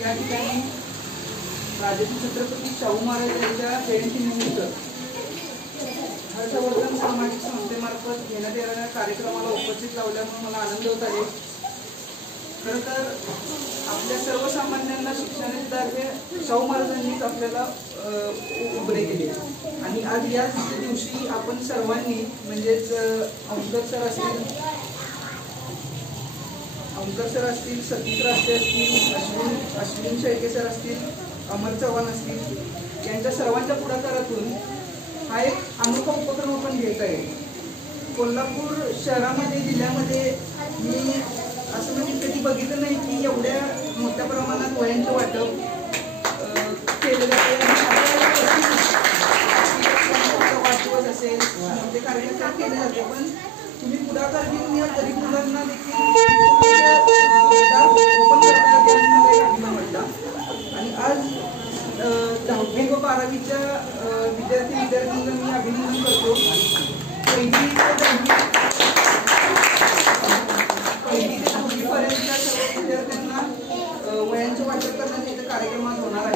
या ठिकाणी राजर्षी छत्रपती शाहू महाराज यांच्या जयंतीनिमित्त हर्षवर्धन सामाजिक संस्थेमार्फत घेण्यात येणाऱ्या कार्यक्रमाला उपस्थित लावल्यामुळे मला आनंद होत आहे। खरं तर आपल्या सर्वसामान्यांना शिक्षणाचे दार हे शाहू महाराजांनीच आपल्याला उघडे केले आणि आज या दिवशी आपण सर्वांनी म्हणजेच अंकर सर असतील, सतीश रास्ते असतील, अश्विन शेळके सर असतील, अमर चव्हाण असतील, यांच्या सर्वांच्या पुढाकारातून हा एक अनोखा उपक्रम आपण घेत आहे। कोल्हापूर शहरामध्ये जिल्ह्यामध्ये मी असं म्हणजे कधी बघितलं नाही की एवढ्या मोठ्या प्रमाणात वह्यांचं वाटप केलं जातं। वाढदिवस असेल मोठे कार्यक्रम केले जाते, पण तुम्ही पुढाकार घेऊन या गरीब मुलांना देखील आणि आज 10वी व 12वीच्या विद्यार्थ्यांना मी अभिनंदन करतो। पहिली ते 10वी पर्यंतच्या सर्व विद्यार्थ्यांना वह्यांचे वाटप करण्याचा इथे कार्यक्रमात होणार आहे।